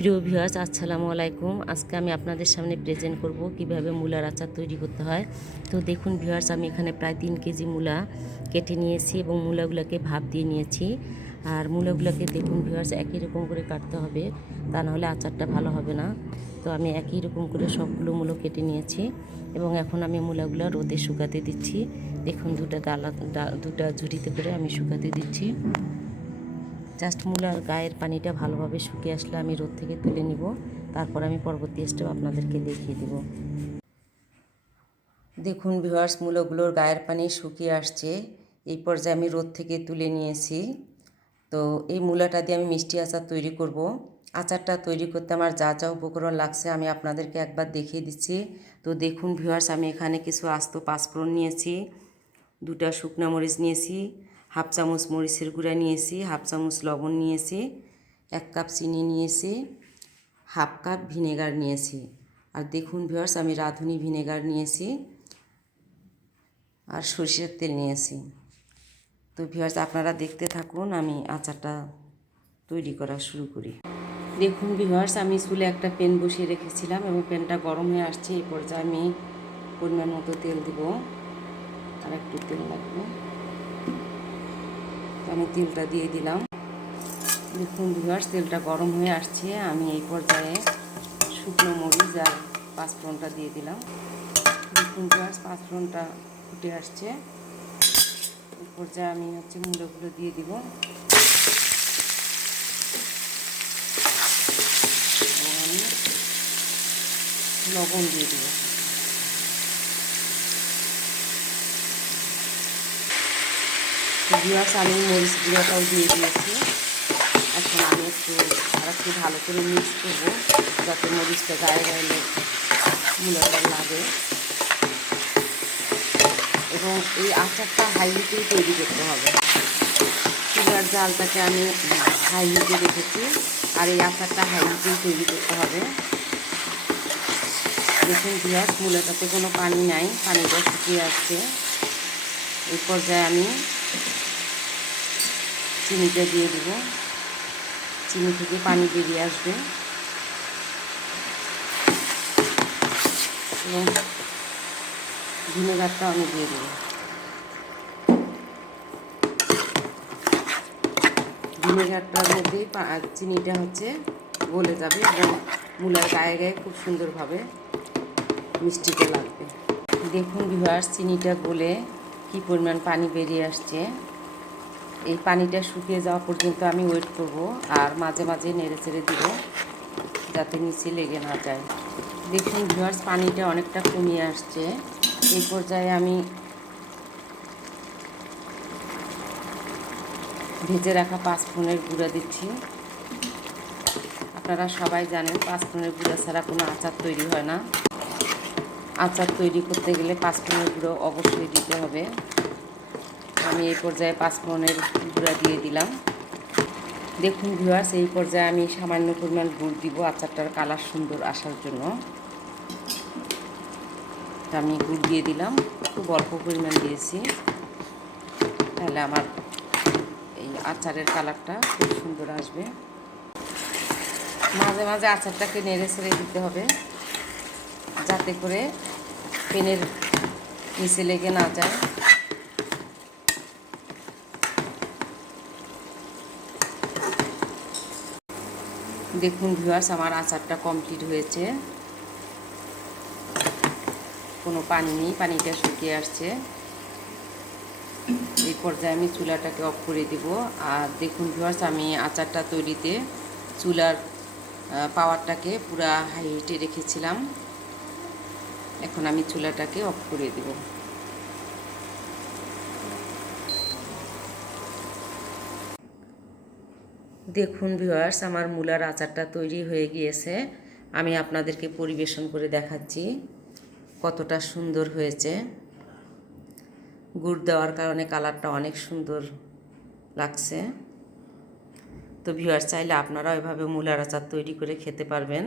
প্রিয় ভিউয়ার্স, আসসালামু আলাইকুম। আজকে আমি আপনাদের সামনে প্রেজেন্ট করব কিভাবে মূলার আচার তৈরি করতে হয়। তো দেখুন ভিউয়ার্স, আমি এখানে প্রায় 3 কেজি মূলা কেটে নিয়েছি এবং মূলাগুলোকে ভাপ দিয়ে নিয়েছি। আর মূলাগুলোকে দেখুন ভিউয়ার্স, একই রকম করে কাটতে হবে, তা নাহলে আচারটা ভালো হবে না। তো আমি একই রকম করে সবগুলো মূলো কেটে নিয়েছি এবং এখন আমি মূলাগুলো রোদে শুকাতে দিচ্ছি। দেখুন দুটা ঝুড়িতে করে আমি শুকাতে দিচ্ছি। জাস্ট মূলার গায়ের পানিটা ভালোভাবে শুকিয়ে আসলে আমি রোদ থেকে তুলে নিব। তারপর আমি পরবর্তী স্টেপ আপনাদেরকে দেখিয়ে দেব। দেখুন ভিউয়ার্স, মূলাগুলোর গায়ের পানি শুকিয়ে আসছে। এই পর্যায়ে আমি রোদ থেকে তুলে নিয়েছি। তো এই মূলাটা দিয়ে আমি মিষ্টি আচার তৈরি করব। আচারটা তৈরি করতে আমার যা যা উপকরণ লাগছে আমি আপনাদেরকে একবার দেখিয়ে দিচ্ছি। তো দেখুন ভিউয়ার্স, আমি এখানে কিছু আস্ত পাঁচফোড়ন নিয়েছি, 2টা শুকনো মরিচ নিয়েছি, হাফ চামচ মরিচের গুঁড়া নিয়েছি, হাফ চামচ লবণ নিয়েছি, 1 কাপ চিনি নিয়েছি, হাফ কাপ ভিনেগার নিয়েছি। আর দেখুন ভিউয়ার্স, আমি রাঁধুনি ভিনেগার নিয়েছি আর সরিষার তেল নিয়েছি। তো ভিউয়ার্স, আপনারা দেখতে থাকুন, আমি আচারটা তৈরি করা শুরু করি। দেখুন ভিউয়ার্স, আমি চুলে একটা প্যান বসিয়ে রেখেছিলাম এবং প্যানটা গরম হয়ে আসছে। এই পর্যায়ে আমি পরিমাণ মতো তেল দিব, আর একটু তেল লাগবে। আমি তেলটা দিয়ে দিলাম। দেখুন ভিউয়ার্স, তেলটা গরম হয়ে আসছে। আমি এই পর্যায়ে শুকনো মরিচ আর পাঁচফোড়নটা দিয়ে দিলাম। দেখুন ভিউয়ার্স, পাঁচফোড়নটা ফুটে আসছে। এই পর্যায়ে আমি মূলাগুলো দিয়ে দিব এবং আমি লবণ দিয়ে দিব। ভিউয়ার্স, আমি মরিচ গুঁড়াটাও দিয়ে দিয়েছি। এখন আমি একটু ভালো করে মিক্স করব, যাতে মরিচটা গায়ে গায়ে মূলাটা লাগে। এবং এই আচারটা হাই হিটেই তৈরি করতে হবে। চুলার জালটাকে আমি হাই হিটে রেখেছি, আর এই আচারটা হাই হিটেই তৈরি করতে হবে। দেখুন ভিউয়ার্স, মূলাটাতে কোনো পানি নাই, পানিটা শুকিয়ে আসছে। এই পর্যায়ে আমি চিনিটা দিয়ে দেব। চিনি থেকে পানি বেরিয়ে আসবে এবং ভিনেগারটা আমি দিয়ে দেব। ভিনেগারটার মধ্যেই চিনিটা গলে যাবে এবং মূলার গায়ে গায়ে খুব সুন্দরভাবে মিষ্টিটা লাগবে। দেখুন ভিউয়ার্স, চিনিটা গলে কী পরিমাণ পানি বেরিয়ে আসছে। এই পানিটা শুকিয়ে যাওয়া পর্যন্ত আমি ওয়েট করব, আর মাঝে মাঝে নেড়ে চেড়ে দিব যাতে নিচে লেগে না যায়। দেখুন ভিউয়ার্স, পানিটা অনেকটা কমিয়ে আসছে। এই পর্যায়ে আমি ভেজে রাখা পাঁচফোড়নের গুঁড়া দিচ্ছি। আপনারা সবাই জানেন, পাঁচফোড়নের গুঁড়া ছাড়া কোনো আচার তৈরি হয় না। আচার তৈরি করতে গেলে পাঁচফোড়নের গুঁড়ো অবশ্যই দিতে হবে। আমি এই পর্যায়ে পাঁচফোড়নের গুঁড়া দিয়ে দিলাম। দেখুন ভিউয়ার্স, এই পর্যায়ে আমি সামান্য পরিমাণ গুড় দিব আচারটার কালার সুন্দর আসার জন্য। আমি গুড় দিয়ে দিলাম, খুব অল্প পরিমাণ দিয়েছি, তাহলে আমার এই আচারের কালারটা খুব সুন্দর আসবে। মাঝে মাঝে আচারটাকে নেড়ে ছেড়ে দিতে হবে, যাতে করে পেনের নিচে লেগে না যায়। দেখুন ভিউয়ার্স, আমার আচারটা কমপ্লিট হয়েছে, কোনো পানি নেই, পানিটা শুকিয়ে আসছে। এই পর্যায়ে আমি চুলাটাকে অফ করে দিব। আর দেখুন ভিউয়ার্স, আমি আচারটা তৈরিতে চুলার পাওয়ারটাকে পুরা হাই হিটে রেখেছিলাম। এখন আমি চুলাটাকে অফ করে দিব। দেখুন ভিউয়ার্স, আমার মূলার আচারটা তৈরি হয়ে গিয়েছে। আমি আপনাদেরকে পরিবেশন করে দেখাচ্ছি কতটা সুন্দর হয়েছে। গুড় দেওয়ার কারণে কালারটা অনেক সুন্দর লাগছে। তো ভিউয়ার্স, চাইলে আপনারাও এভাবে মূলার আচার তৈরি করে খেতে পারবেন।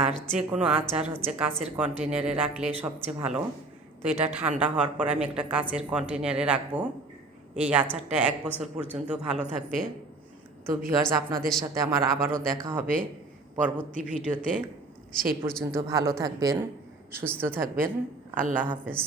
আর যে কোনো আচার কাচের কন্টেনারে রাখলে সবচেয়ে ভালো। তো এটা ঠান্ডা হওয়ার পর আমি একটা কাচের কন্টেনারে রাখবো। এই আচারটা 1 বছর পর্যন্ত ভালো থাকবে। তো ভিউয়ার্স, আপনাদের সাথে আমার আবারও দেখা হবে পরবর্তী ভিডিওতে। সেই পর্যন্ত ভালো থাকবেন, সুস্থ থাকবেন। আল্লাহ হাফেজ।